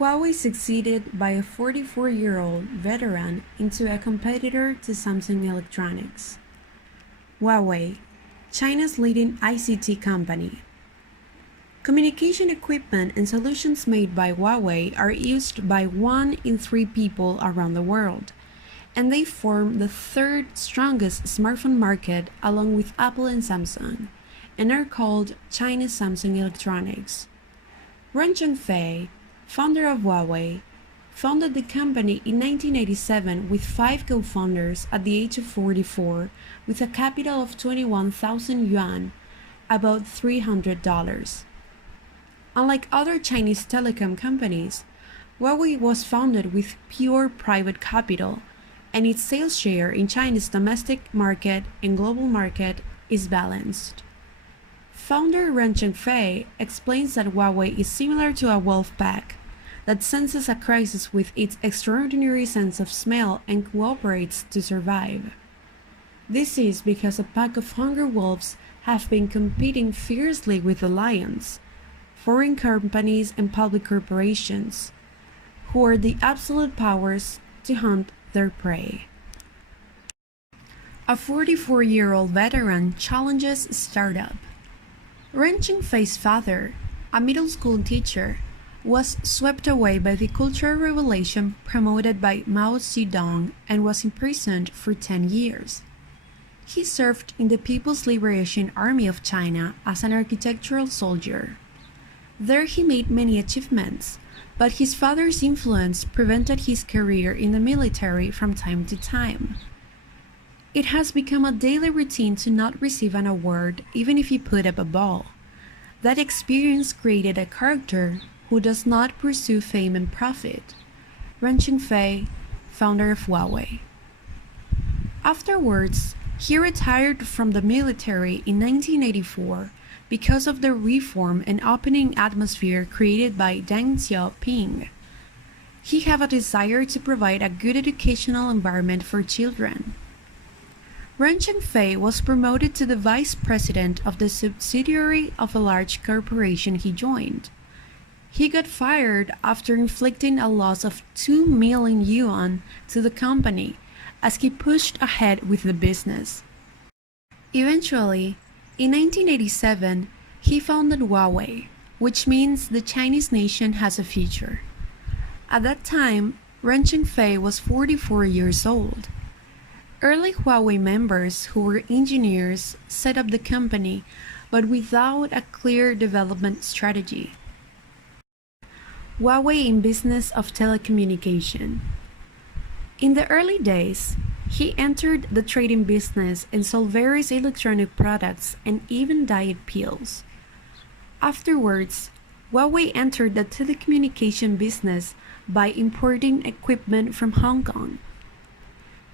Huawei succeeded by a 44-year-old veteran into a competitor to Samsung Electronics. Huawei, China's leading ICT company. Communication equipment and solutions made by Huawei are used by 1 in 3 people around the world, and they form the third strongest smartphone market along with Apple and Samsung, and are called China's Samsung Electronics. Ren Zhengfei, founder of Huawei, founded the company in 1987 with 5 co-founders at the age of 44 with a capital of 21,000 yuan, about $300. Unlike other Chinese telecom companies, Huawei was founded with pure private capital, and its sales share in China's domestic market and global market is balanced. Founder Ren Zhengfei explains that Huawei is similar to a wolf pack that senses a crisis with its extraordinary sense of smell and cooperates to survive. This is because a pack of hungry wolves have been competing fiercely with the lions, foreign companies and public corporations, who are the absolute powers to hunt their prey. A 44-year-old veteran challenges startup. Ren Zhengfei's father, a middle school teacher, was swept away by the Cultural Revolution promoted by Mao Zedong and was imprisoned for 10 years. He served in the People's Liberation Army of China as an architectural soldier. There he made many achievements, but his father's influence prevented his career in the military from time to time. It has become a daily routine to not receive an award even if you put up a ball. That experience created a character who does not pursue fame and profit. Ren Zhengfei, founder of Huawei. Afterwards, he retired from the military in 1984 because of the reform and opening atmosphere created by Deng Xiaoping. He had a desire to provide a good educational environment for children. Ren Zhengfei was promoted to the vice president of the subsidiary of a large corporation he joined. He got fired after inflicting a loss of 2 million yuan to the company as he pushed ahead with the business. Eventually, in 1987, he founded Huawei, which means the Chinese nation has a future. At that time, Ren Zhengfei was 44 years old. Early Huawei members who were engineers set up the company, but without a clear development strategy. Huawei in business of telecommunication. In the early days, he entered the trading business and sold various electronic products and even diet pills. Afterwards, Huawei entered the telecommunication business by importing equipment from Hong Kong.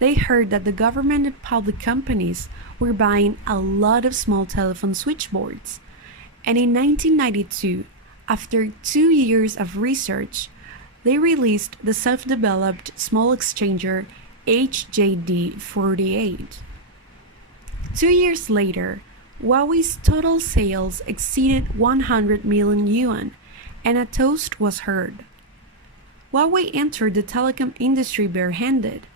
They heard that the government and public companies were buying a lot of small telephone switchboards, and in 1992, after 2 years of research, they released the self-developed small exchanger HJD48. 2 years later, Huawei's total sales exceeded 100 million yuan, and a toast was heard. Huawei entered the telecom industry barehanded,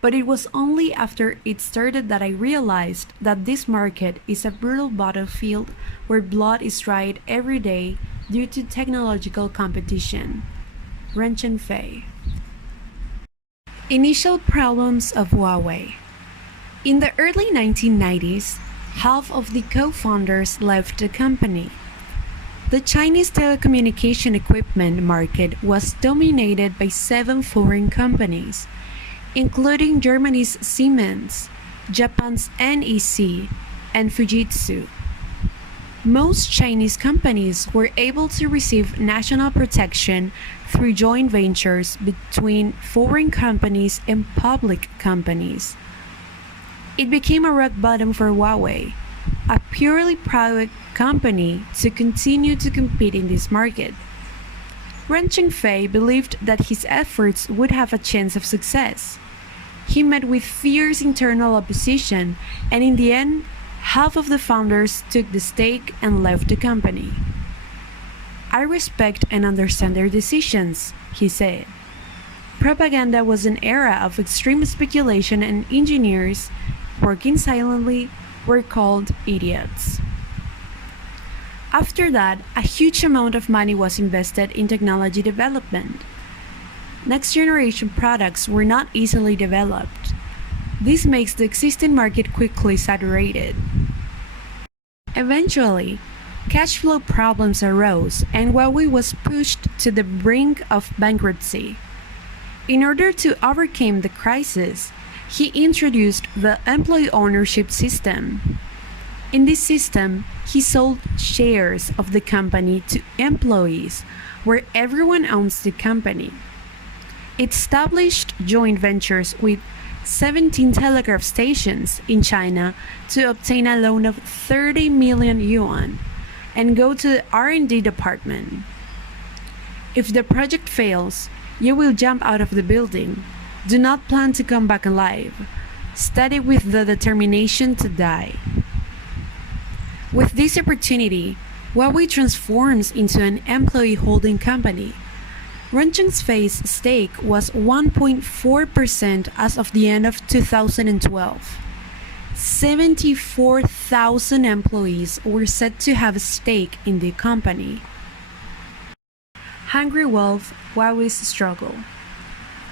but it was only after it started that I realized that this market is a brutal battlefield where blood is cried every day due to technological competition. Ren Zhengfei. Initial problems of Huawei. In the early 1990s, half of the co-founders left the company. The Chinese telecommunication equipment market was dominated by 7 foreign companies, including Germany's Siemens, Japan's NEC, and Fujitsu. Most Chinese companies were able to receive national protection through joint ventures between foreign companies and public companies. It became a rock bottom for Huawei, a purely private company, to continue to compete in this market. Ren Zhengfei believed that his efforts would have a chance of success. He met with fierce internal opposition, and in the end, half of the founders took the stake and left the company. I respect and understand their decisions, he said. Propaganda was an era of extreme speculation, and engineers, working silently, were called idiots. After that, a huge amount of money was invested in technology development. Next generation products were not easily developed. This makes the existing market quickly saturated. Eventually, cash flow problems arose and Huawei was pushed to the brink of bankruptcy. In order to overcome the crisis, he introduced the employee ownership system. In this system, he sold shares of the company to employees, where everyone owns the company. It established joint ventures with 17 telegraph stations in China to obtain a loan of 30 million yuan and go to the R&D department. If the project fails, you will jump out of the building. Do not plan to come back alive. Study with the determination to die. With this opportunity, Huawei transforms into an employee holding company. Ren Zhengfei's stake was 1.4% as of the end of 2012. 74,000 employees were said to have a stake in the company. Hungry Wolf, Huawei's struggle.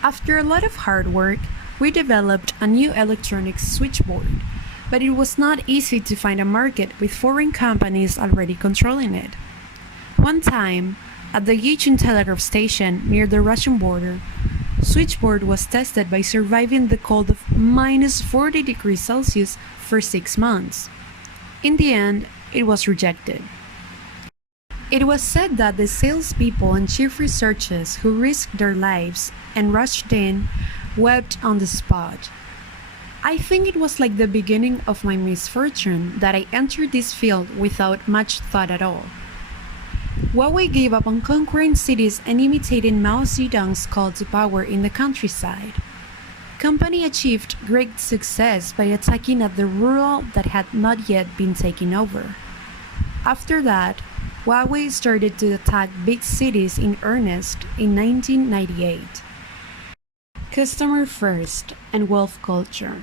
After a lot of hard work, we developed a new electronics switchboard, but it was not easy to find a market with foreign companies already controlling it. One time, at the Yichun telegraph station near the Russian border, switchboard was tested by surviving the cold of minus 40 degrees Celsius for 6 months. In the end, it was rejected. It was said that the salespeople and chief researchers who risked their lives and rushed in wept on the spot. I think it was like the beginning of my misfortune that I entered this field without much thought at all. Huawei gave up on conquering cities and imitating Mao Zedong's call to power in the countryside. Company achieved great success by attacking at the rural that had not yet been taken over. After that, Huawei started to attack big cities in earnest in 1998. Customer first and wealth culture.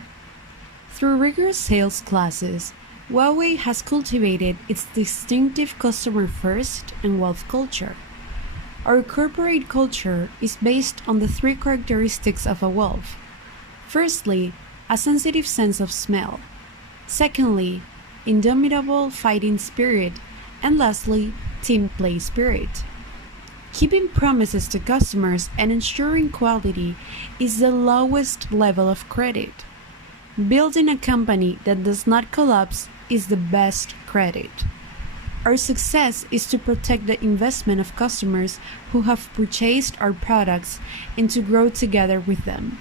Through rigorous sales classes, Huawei has cultivated its distinctive customer first and wealth culture. Our corporate culture is based on the 3 characteristics of a wolf. Firstly, a sensitive sense of smell. Secondly, indomitable fighting spirit. And lastly, team play spirit. Keeping promises to customers and ensuring quality is the lowest level of credit. Building a company that does not collapse is the best credit. Our success is to protect the investment of customers who have purchased our products and to grow together with them.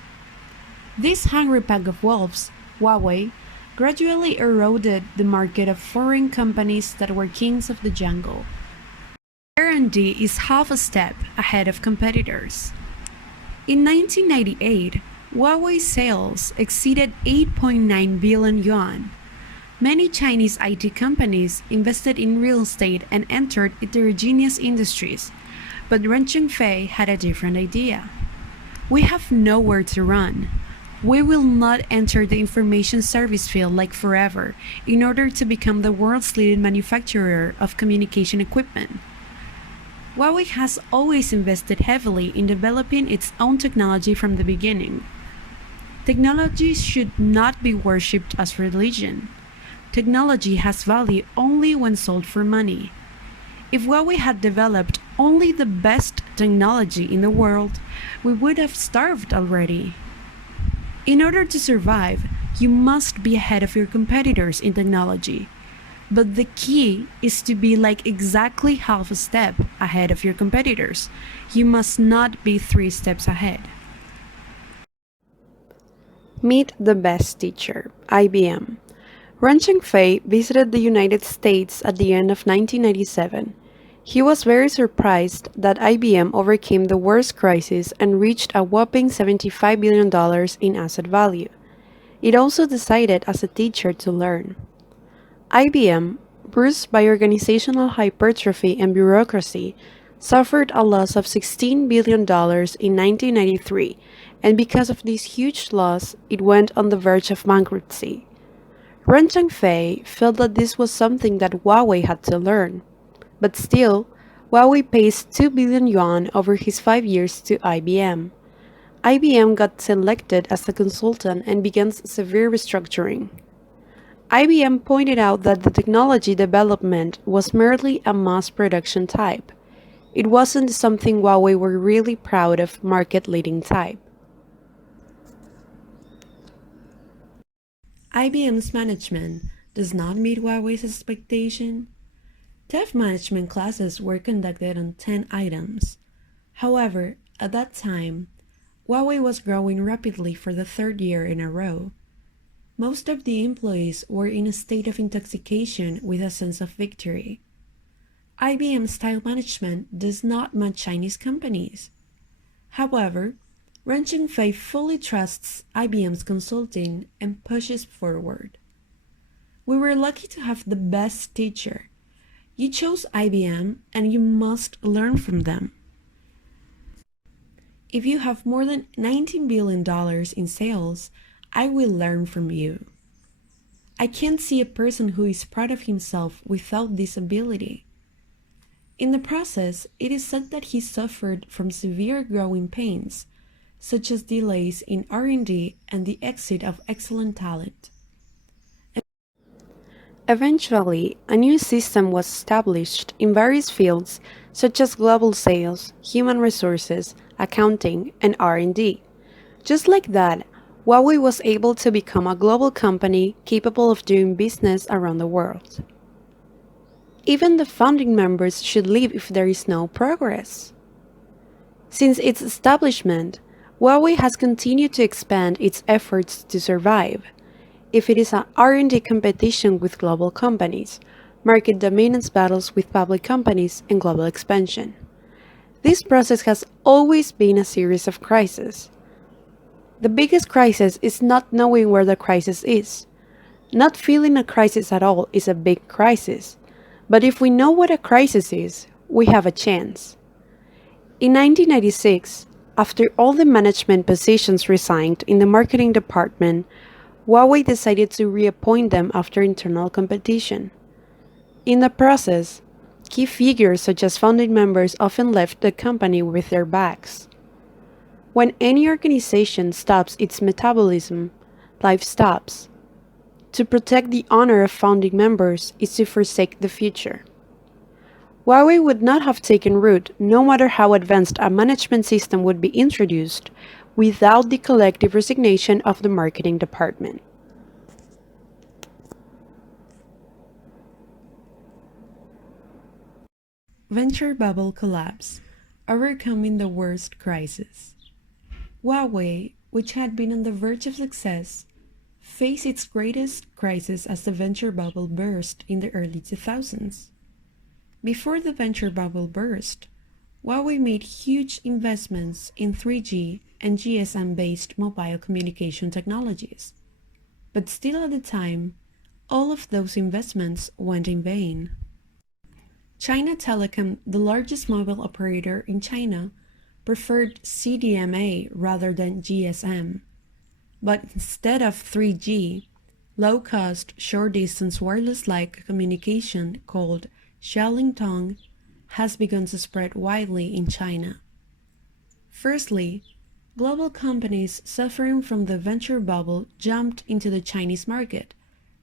This hungry pack of wolves, Huawei, gradually eroded the market of foreign companies that were kings of the jungle. R&D is half a step ahead of competitors. In 1998, Huawei sales exceeded 8.9 billion yuan. Many Chinese IT companies invested in real estate and entered heterogeneous industries, but Ren Zhengfei had a different idea. We have nowhere to run. We will not enter the information service field like forever in order to become the world's leading manufacturer of communication equipment. Huawei has always invested heavily in developing its own technology from the beginning. Technology should not be worshipped as religion. Technology has value only when sold for money. If Huawei had developed only the best technology in the world, we would have starved already. In order to survive, you must be ahead of your competitors in technology. But the key is to be like exactly half a step ahead of your competitors. You must not be 3 steps ahead. Meet the best teacher, IBM. Ren Zhengfei visited the United States at the end of 1997. He was very surprised that IBM overcame the worst crisis and reached a whopping $75 billion in asset value. It also decided as a teacher to learn. IBM, bruised by organizational hypertrophy and bureaucracy, suffered a loss of $16 billion in 1993, and because of this huge loss, it went on the verge of bankruptcy. Ren Changfei felt that this was something that Huawei had to learn. But still, Huawei pays 2 billion yuan over his 5 years to IBM. IBM got selected as a consultant and began severe restructuring. IBM pointed out that the technology development was merely a mass production type. It wasn't something Huawei were really proud of market-leading type. IBM's management does not meet Huawei's expectation. TEF management classes were conducted on 10 items. However, at that time, Huawei was growing rapidly for the third year in a row. Most of the employees were in a state of intoxication with a sense of victory. IBM style management does not match Chinese companies. However, Ren Chengfei fully trusts IBM's consulting and pushes forward. We were lucky to have the best teacher. You chose IBM and you must learn from them. If you have more than $19 billion in sales, I will learn from you. I can't see a person who is proud of himself without this ability. In the process, it is said that he suffered from severe growing pains, such as delays in R&D and the exit of excellent talent. Eventually, a new system was established in various fields such as global sales, human resources, accounting, and R&D. Just like that, Huawei was able to become a global company capable of doing business around the world. Even the founding members should leave if there is no progress. Since its establishment, Huawei has continued to expand its efforts to survive. If it is an R&D competition with global companies, market dominance battles with public companies, and global expansion. This process has always been a series of crises. The biggest crisis is not knowing where the crisis is. Not feeling a crisis at all is a big crisis, but if we know what a crisis is, we have a chance. In 1996, after all the management positions resigned in the marketing department, Huawei decided to reappoint them after internal competition. In the process, key figures such as founding members often left the company with their bags. When any organization stops its metabolism, life stops. To protect the honor of founding members is to forsake the future. Huawei would not have taken root, no matter how advanced a management system would be introduced, without the collective resignation of the marketing department. Venture bubble collapse, overcoming the worst crisis. Huawei, which had been on the verge of success, faced its greatest crisis as the venture bubble burst in the early 2000s. Before the venture bubble burst, Huawei made huge investments in 3G and GSM-based mobile communication technologies. But still at the time, all of those investments went in vain. China Telecom, the largest mobile operator in China, preferred CDMA rather than GSM. But instead of 3G, low-cost, short-distance wireless-like communication called Xiaolingtong has begun to spread widely in China. Firstly, global companies suffering from the venture bubble jumped into the Chinese market,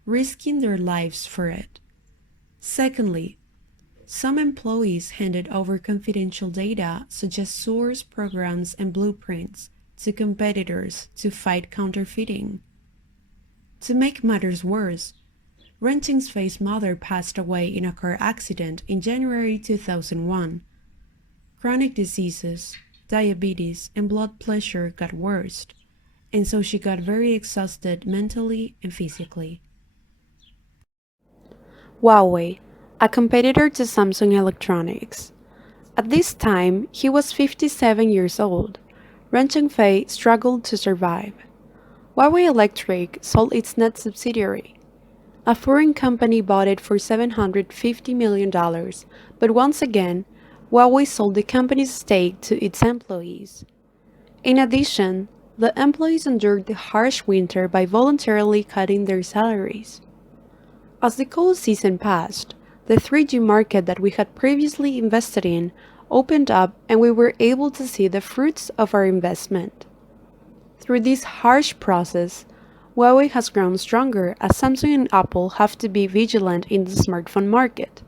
risking their lives for it. Secondly, some employees handed over confidential data such as source programs and blueprints to competitors to fight counterfeiting. To make matters worse, Ren Chengfei's mother passed away in a car accident in January 2001. Chronic diseases, diabetes, and blood pressure got worse, and so she got very exhausted mentally and physically. Huawei, a competitor to Samsung Electronics. At this time, he was 57 years old. Ren Chengfei struggled to survive. Huawei Electric sold its net subsidiary. A foreign company bought it for $750 million, but once again, Huawei sold the company's stake to its employees. In addition, the employees endured the harsh winter by voluntarily cutting their salaries. As the cold season passed, the 3G market that we had previously invested in opened up and we were able to see the fruits of our investment. Through this harsh process, Huawei has grown stronger as Samsung and Apple have to be vigilant in the smartphone market.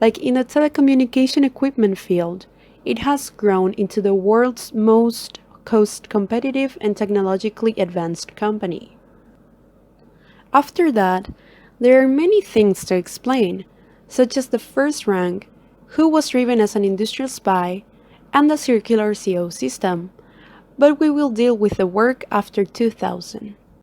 Like in the telecommunication equipment field, it has grown into the world's most cost-competitive and technologically advanced company. After that, there are many things to explain, such as the first rank, who was driven as an industrial spy, and the circular CO system, but we will deal with the work after 2000.